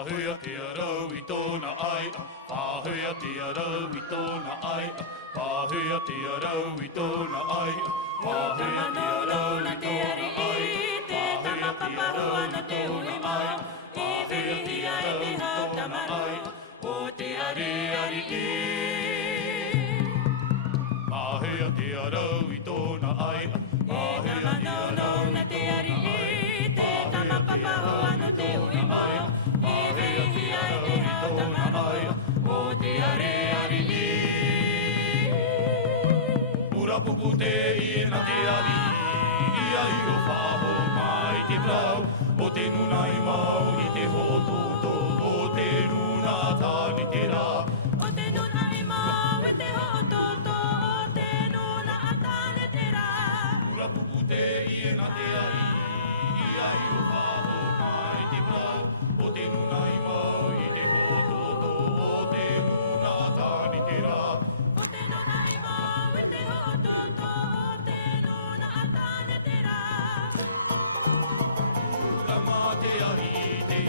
Whāhua te arau I tōna ai, whāhua te arau I tōna ai, whāhua te arau I tōna ai, whāhua te arau I tōna ai, whāhua te arau I tōna ai, whāhua te arau I tōna ai, o te are ari e. Whāhua te arau I tōna ai, whāhua te arau I tōna ai, te tamapapahua no te ui mau, e wehi ai te hao tamaro, o te are ari e. Ura pupu te I na te ari, ia I o whaho mai te plau, o te nuna I mau I te hototo, o te nuna tāni te rā. O te nuna I mau I te hototo, o te nuna a tāne te rā. Ura pupu te I na te ari, ia I o whaho mai te plau, o te nuna I mau I te hototo, o te nuna tāni te rā. O te nuna I mau I te hototo, o te nuna a tāne te rā. Ura mā te ari te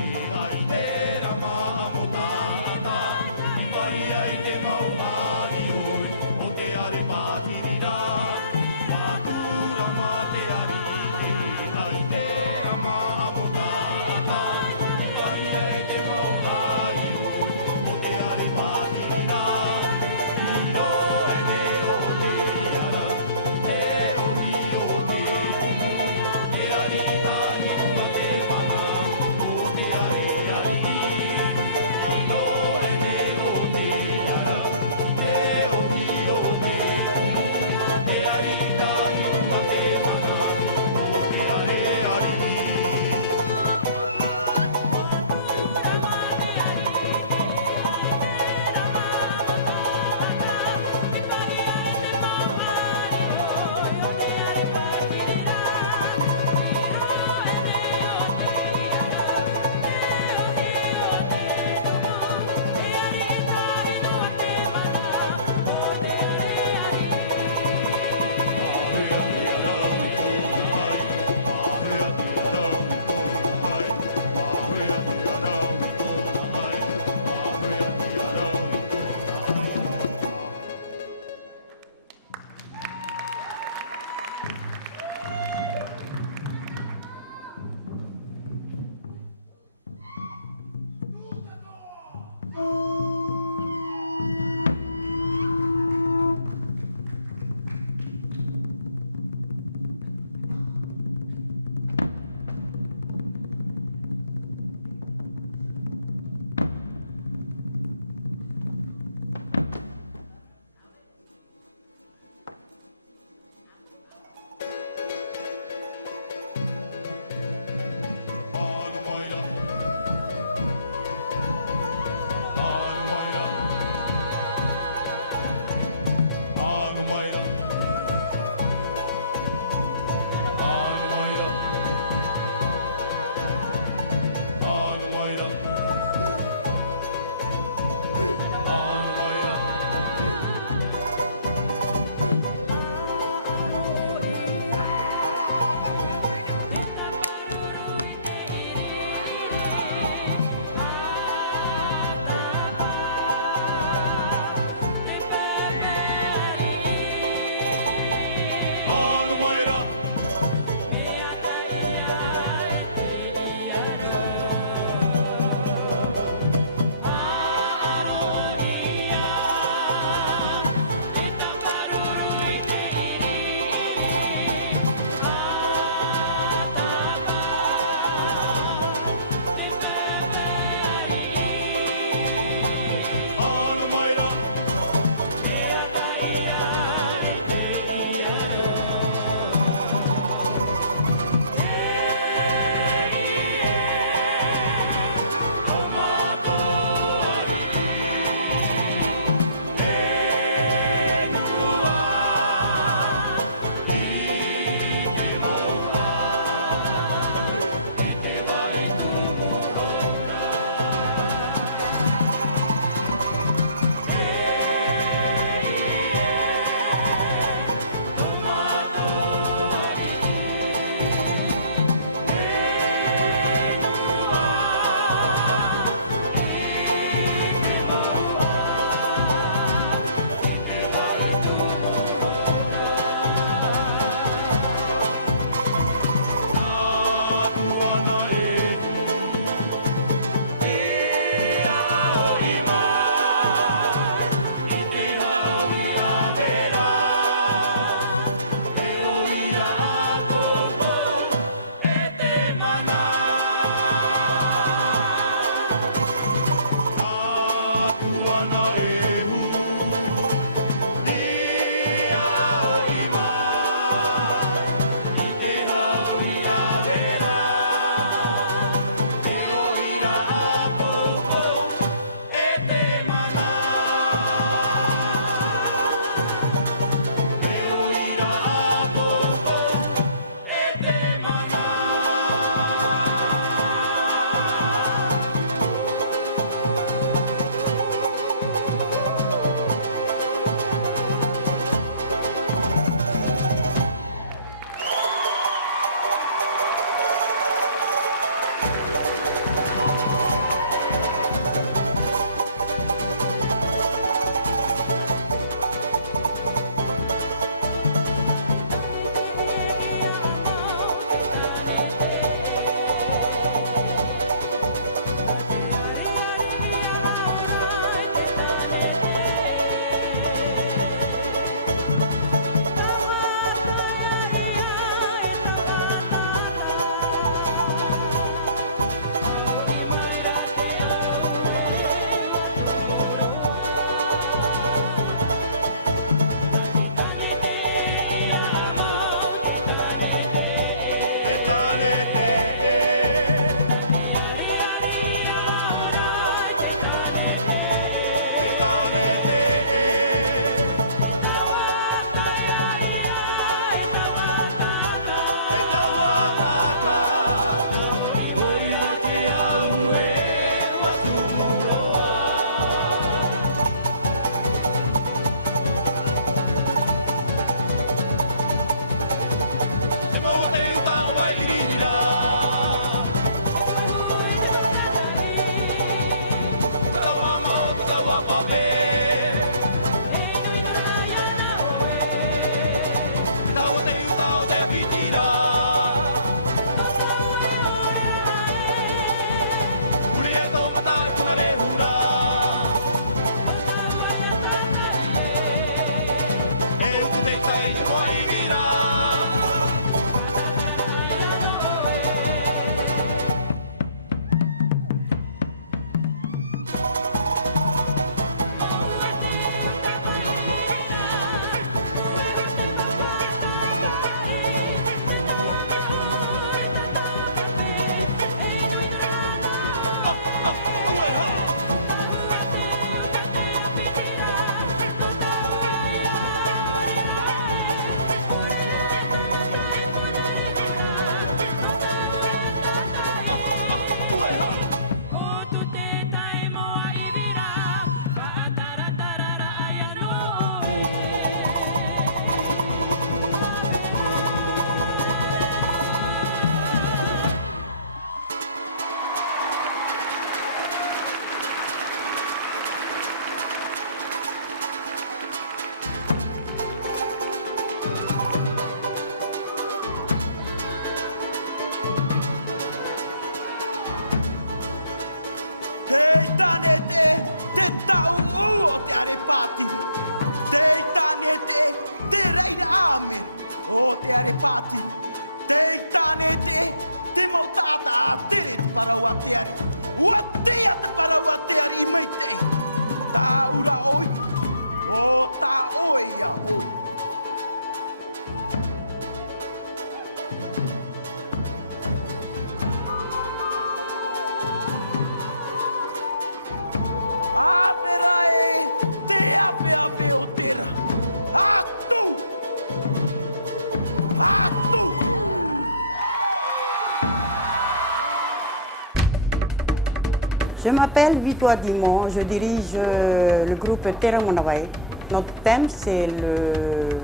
Je m'appelle Victoire Dimon, je dirige le groupe Teremonawai. Notre thème, c'est le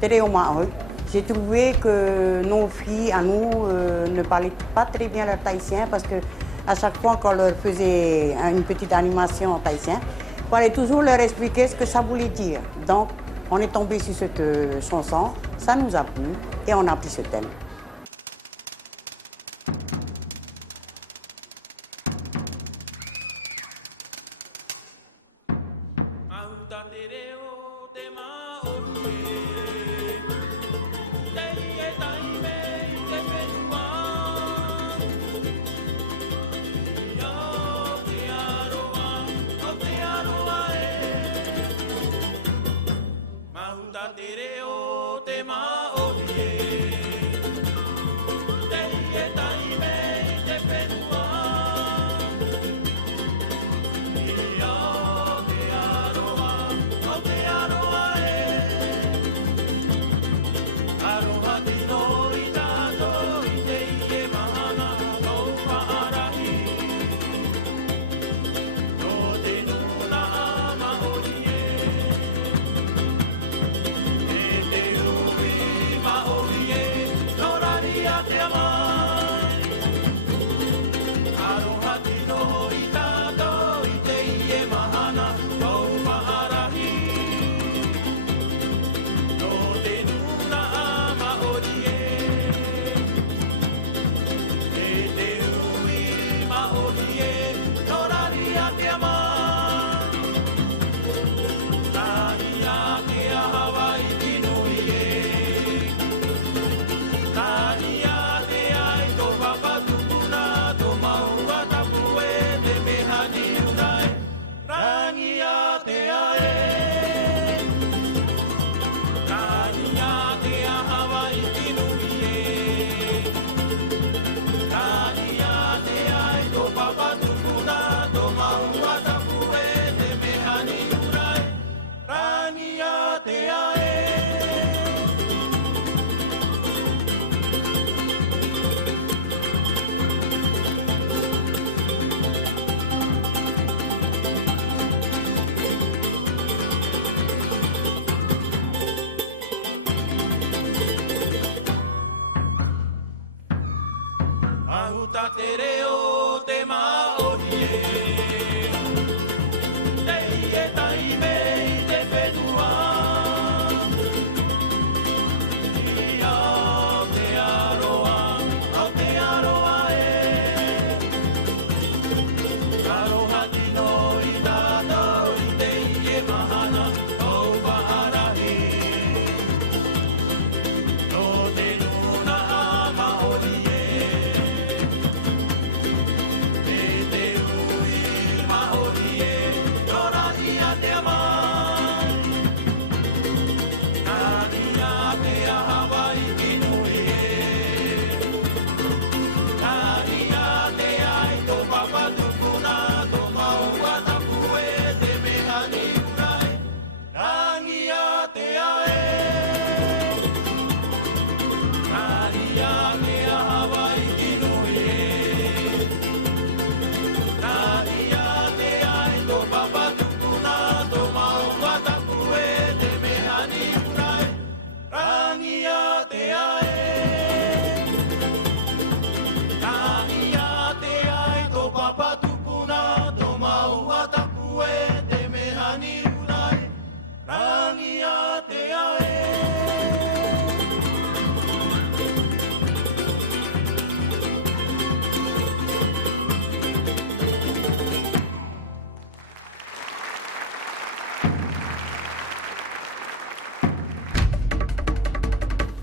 Tereomaoi. J'ai trouvé que nos filles, à nous, ne parlaient pas très bien le tahitien parce qu'à chaque fois qu'on leur faisait une petite animation en tahitien, il fallait toujours leur expliquer ce que ça voulait dire. Donc, on est tombé sur cette chanson, ça nous a plu et on a pris ce thème. mahuta te reo te maohi e. Tei e taime i te whenua. I au te aroa e. Aroha tino i tātou i tei e mahana o whaarahi. No te nuna a maori e. Me te ui maori e. Nora ia te amai. Nani a te Hawaii ki nui e. Nani a te ai tō papa tupuna, tō maua tapu e te mehani urai. Nani a te ae. Nani a te Hawaii ki nui e. Nani a te ai tō papa tupuna, tō maua tapu e te mehani urai. Nani a te ae. Nani a te ai tō papa tupuna, tō maua tapu e te mehani urai. Nani a te ae.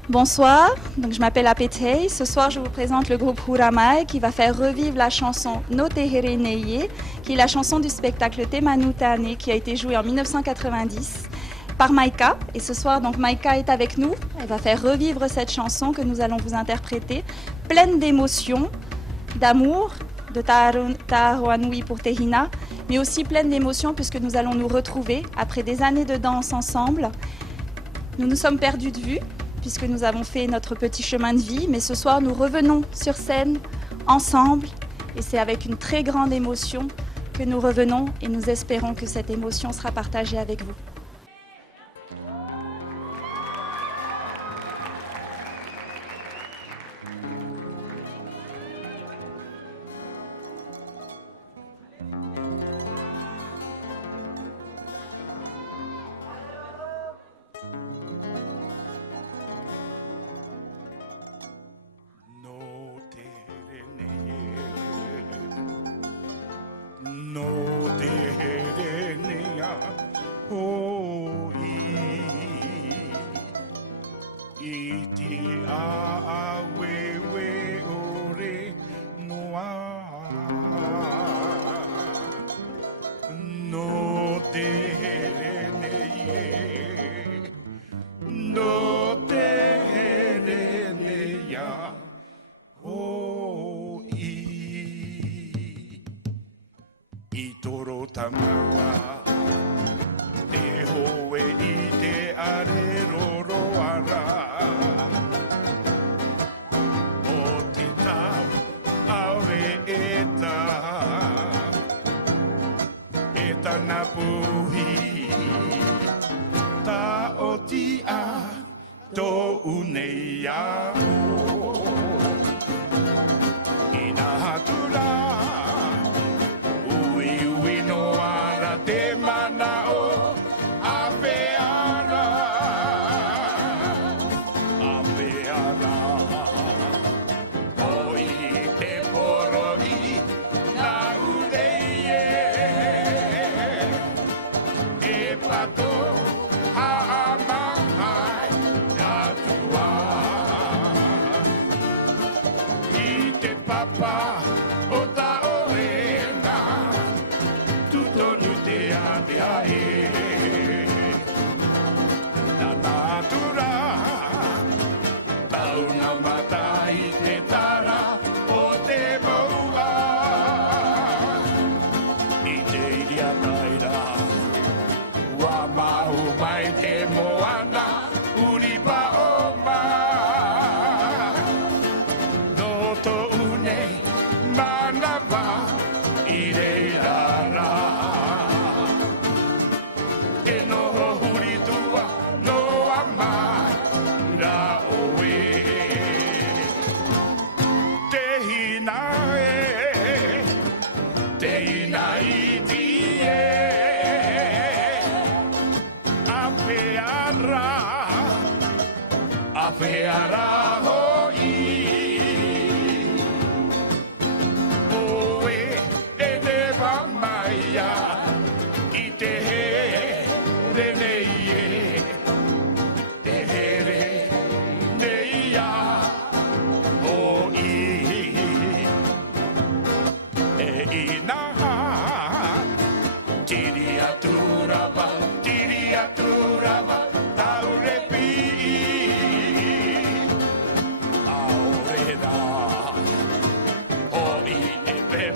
Bonsoir, donc je m'appelle Apetei. Ce soir, je vous présente le groupe Huramai qui va faire revivre la chanson No Te Here Neie, qui est la chanson du spectacle Te Manu Tane qui a été jouée en 1990 par Maika. Et ce soir, donc Maika est avec nous. Elle va faire revivre cette chanson que nous allons vous interpréter, pleine d'émotions, d'amour, de Ta'aroa Nui pour Tehina, mais aussi pleine d'émotions puisque nous allons nous retrouver après des années de danse ensemble. Nous nous sommes perdus de vue puisque nous avons fait notre petit chemin de vie, mais ce soir nous revenons sur scène ensemble et c'est avec une très grande émotion que nous revenons et nous espérons que cette émotion sera partagée avec vous. No te reneye, no te reneya, oh iti a wewe ore noa. No te reneye, no te reneya. I toro tamaua te hoe i te areroro ara. O te tau aure eta na puhi ta o tia tō unei au. Ina hatura ui no ara te mana o apeara. O i te poroi na urei e pato haamahai atua. I te papa o ta oena tutonu te atea e. Na natura tau na mata i te tara o te maua. I te iria taira ua mahu mai te moana uri pa o ma. No to unei mana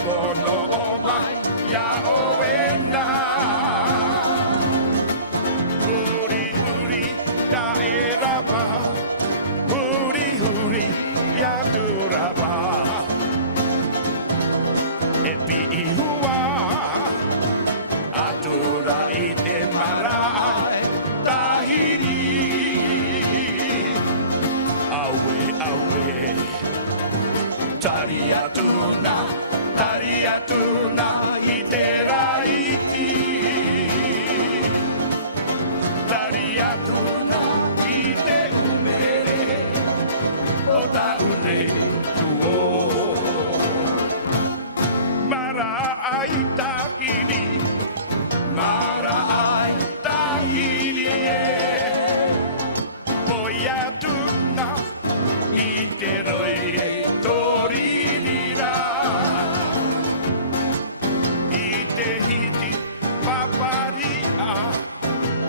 pono o mai ia o ena. Huri huri ia e rapa, huri huri ia tu rapa. E pi i hua, atura i te marae tahiri. Aue, aue, tari atuna i te raiti. Tari atuna i te umere, o ta une tuo. Mara ai tahiri, mara ai tahiri e. Poi atuna i te roi e toririra. I te hiti paparia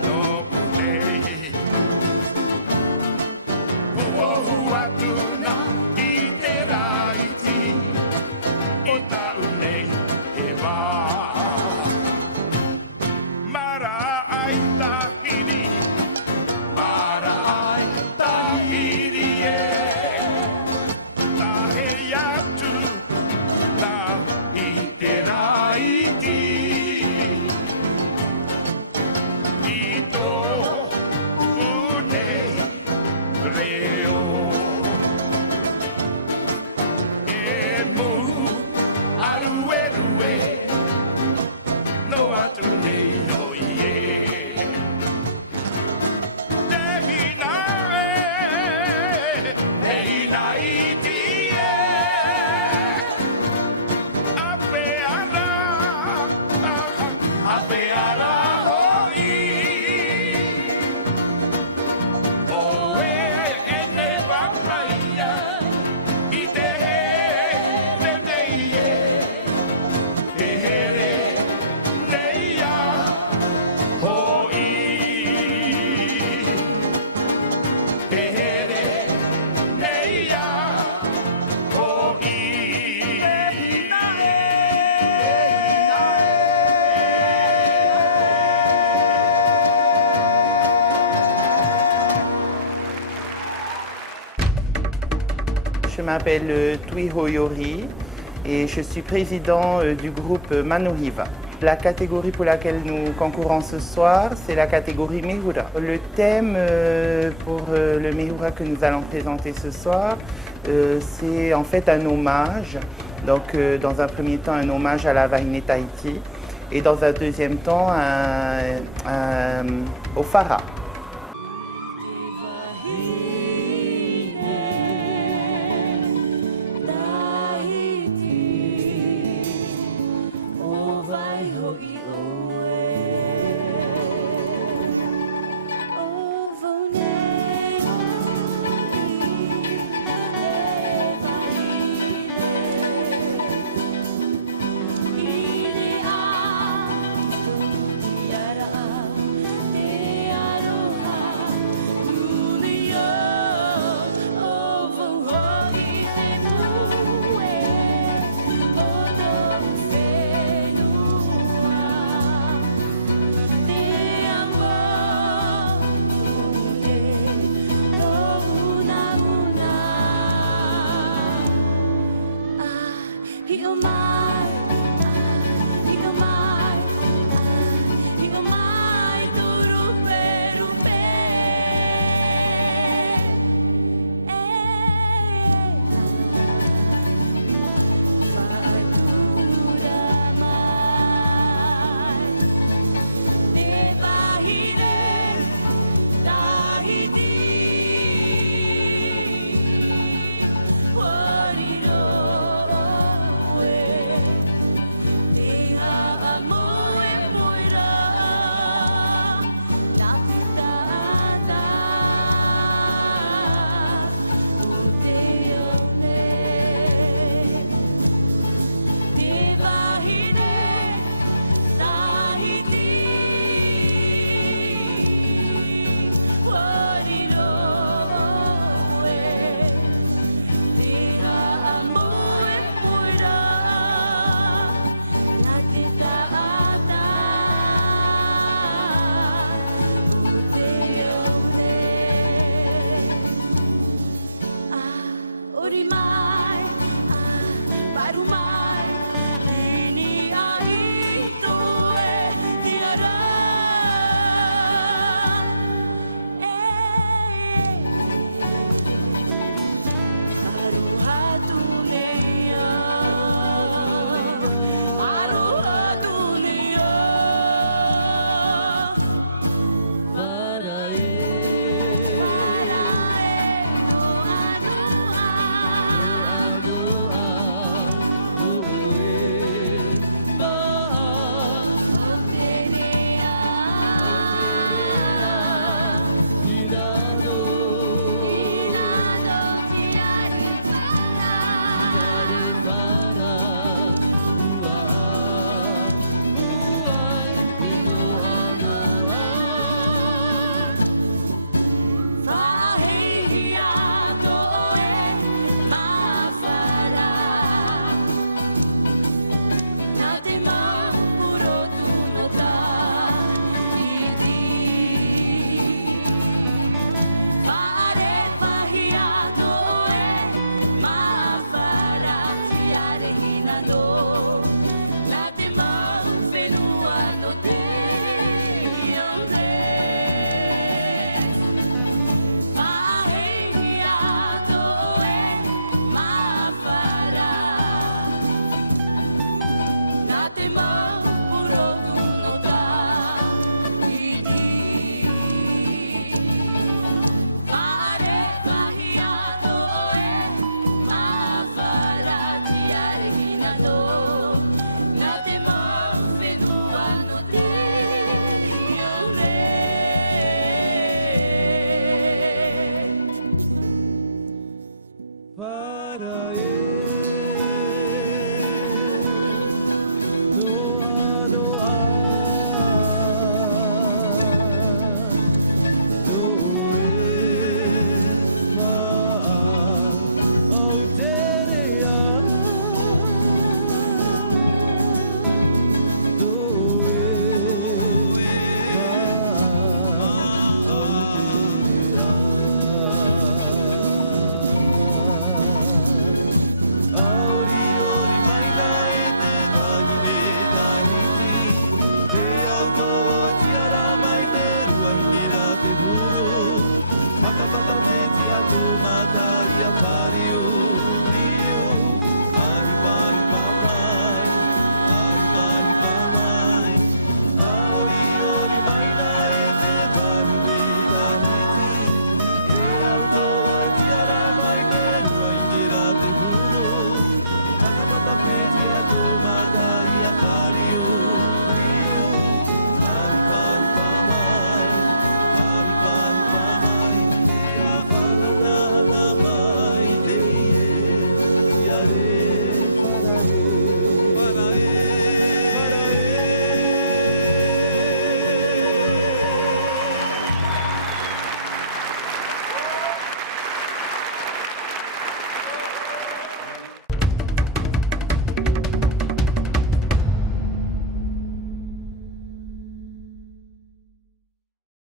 no pulei. Puohu atuna i te raiti. I taunei e wā. Mara ai tahiri, mara ai tahiri e. Tahe atu na i te raiti. I tō unei reo. E muhu aru e rue, no atu nei no ie. Te hina iti e, ape ara hoi. Oe e ne wakaia, i te he nei e. He here nei a hoi. He here nei a hoi. Je m'appelle Tui Hoyori et je suis président du groupe Manuhiva. La catégorie pour laquelle nous concourons ce soir, c'est la catégorie Mehura. Le thème pour le Mehura que nous allons présenter ce soir, c'est en fait un hommage. Donc dans un premier temps, un hommage à la Wahine Tahiti et dans un deuxième temps, au Fara. He